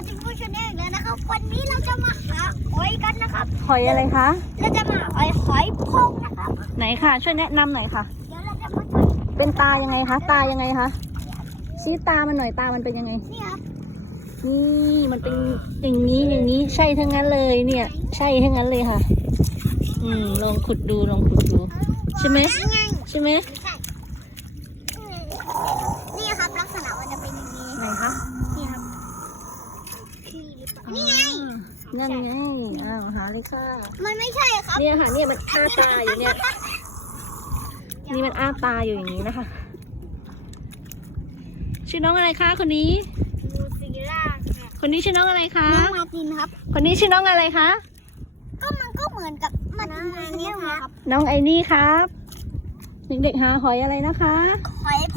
นแนลแล้วนะครับ วันนี้เราจะมาหาหอยกันนะครับ หอยอะไรคะ เราจะมาหาหอยหอยพงนะครับไหนค่ะ ช่วยแนะนำหน่อยค่ะ เดี๋ยวเราจะมาช่วยเป็นตายังไงคะ ตายังไงคะ ชี้ตามันหน่อยตามันเป็นยังไง นี่ครับนี่มันเป็นอย่างนี้อย่างนี้ใช่ทั้งนั้นเลยเนี่ย ใช่ทั้งนั้นเลยค่ะ อืมลองขุดดูลองขุดดู ใช่ไหมนี่ไงใช่ไหมไม่ใช่นี่ครับลักษณะมันจะเป็นอย่างนี้ไหนคะนี่ครับ นี่ไงนั่นไงอ้าวหาเลยค่ะ มันไม่ใช่ครับเนี่ยค่ะเนี่ยมันอ้าตาอยู่เนี่ย นี่มันอ้าตาอยู่อย่างนี้นะคะ ชื่อน้องอะไรคะคนนี้มูซิล่าค่ะคนนี้ชื่อน้องอะไรคะ น้องมาร์ตินครับ คนนี้ชื่อน้องอะไรคะ ก็มันก็เหมือนกับมันมูซิล่าครับ น้องไอนี่ครับ เด็กๆหาหอยอะไรนะคะ หอยพ